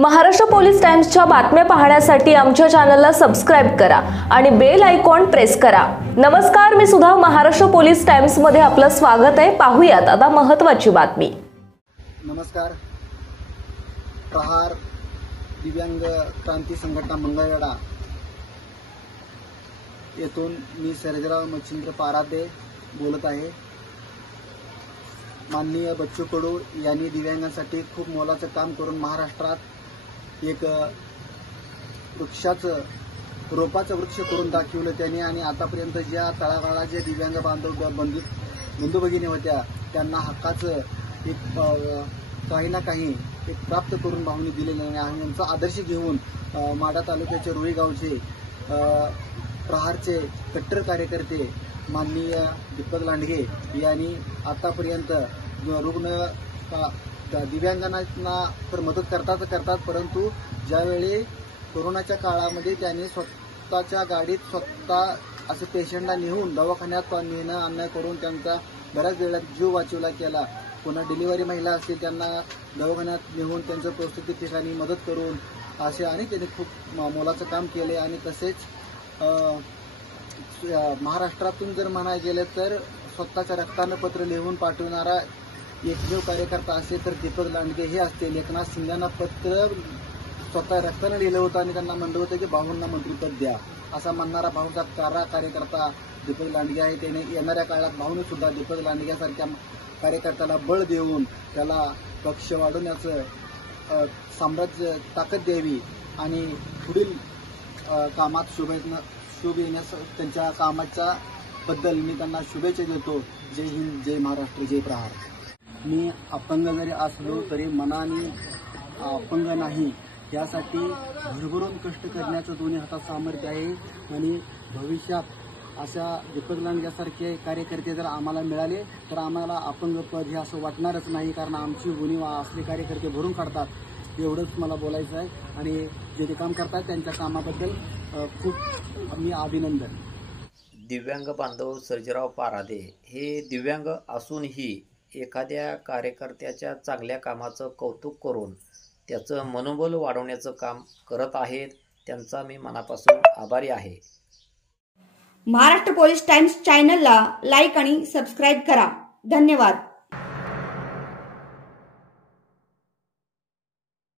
Maharashtra police टाइम्सच्या बातम्या पाहण्यासाठी आमच्या चॅनलला सबस्क्राइब करा आणि बेल आयकॉन प्रेस करा। नमस्कार, मी सुधा, महाराष्ट्र पोलीस टाइम्स मध्ये आपलं स्वागत आहे। पाहूयात आता महत्त्वाची बातमी। नमस्कार। प्रहार दिव्यांग क्रांती संघटना मंगळवेढा येथून मी सर्जेराव मच्छिंद्र पारादे बोलत आहे। माननीय बच्चू कडू यांनी दिव्यांगांसाठी खूप मोलाचं काम करून महाराष्ट्रात एक रोपाचं वृक्ष करून दाखवलं त्यांनी। आणि आतापर्यंत ज्या तळागाळात जे दिव्यांग बांधव बंधू भगिनी होत्या त्यांना हक्काचं एक काही ना काही एक प्राप्त करून भावनी दिलेले आहे। यांचा आदर्श घेऊन माढा तालुक्याचे रुई गावचे प्रहारचे कट्टर कार्यकर्ते माननीय दीपक लांडगे यांनी आतापर्यंत दिव्यांगांना तर मदत करतात, परंतु ज्यावेळी कोरोनाच्या काळामध्ये त्यांनी स्वतःच्या गाडीत स्वतः असं पेशंटला नेऊन दवाखान्यात नेणं आणणं करून त्यांचा बऱ्याच वेळात जीव वाचवला केला। पुन्हा डिलिव्हरी महिला असतील त्यांना दवाखान्यात नेऊन त्यांचं प्रसूती ठिकाणी मदत करून असे अनेक त्यांनी खूप मोलाचं काम केले। आणि तसेच महाराष्ट्रातून जर म्हणायला गेलं तर स्वतःच्या रक्तानं पत्र लिहून पाठवणारा एकमेव कार्यकर्ता असेल तर दीपक लांडगे हे असतील। एकनाथ शिंदेंना पत्र स्वतः रक्तानं लिहिलं होतं आणि त्यांना म्हणलं होतं की भाऊंना मंत्रिपद द्या असा म्हणणारा भाऊचा कार्यकर्ता दीपक लांडगे आहे। त्याने येणाऱ्या काळात भाऊने सुद्धा दीपक लांडग्यासारख्या कार्यकर्त्याला बळ देऊन त्याला पक्ष वाढवण्याचं साम्राज्य ताकद द्यावी आणि पुढील कामात शुभ येण्यास त्यांच्या कामाच्या बद्दल मी त्यांना शुभेच्छा देतो। जय हिंद, जय महाराष्ट्र, जय प्रहार। मी अपंग जरी असलो तरी मनाने अपंग नाही, यासाठी भरभरून कष्ट करण्याचं दोन्ही हातात सामर्थ्य आहे। आणि भविष्यात अशा दीपक लांडग्यासारखे कार्यकर्ते जर आम्हाला मिळाले तर आम्हाला अपंग पद हे असं वाटणारच नाही, कारण आमची उणीव असले कार्यकर्ते भरून काढतात। एवढंच मला बोलायचं आहे। आणि जे ते काम करतात त्यांच्या कामाबद्दल खूप मी अभिनंदन। दिव्यांग बांधव सर्जेराव पारादे हे दिव्यांग असूनही एखाद्या कार्यकर्त्याच्या चांगल्या कामाचं कौतुक करून त्याचं मनोबल वाढवण्याचं काम करत आहेत। त्यांचा मी मनापासून आभारी आहे। महाराष्ट्र पोलीस टाइम्स चॅनलला लाईक आणि सबस्क्राईब करा। धन्यवाद।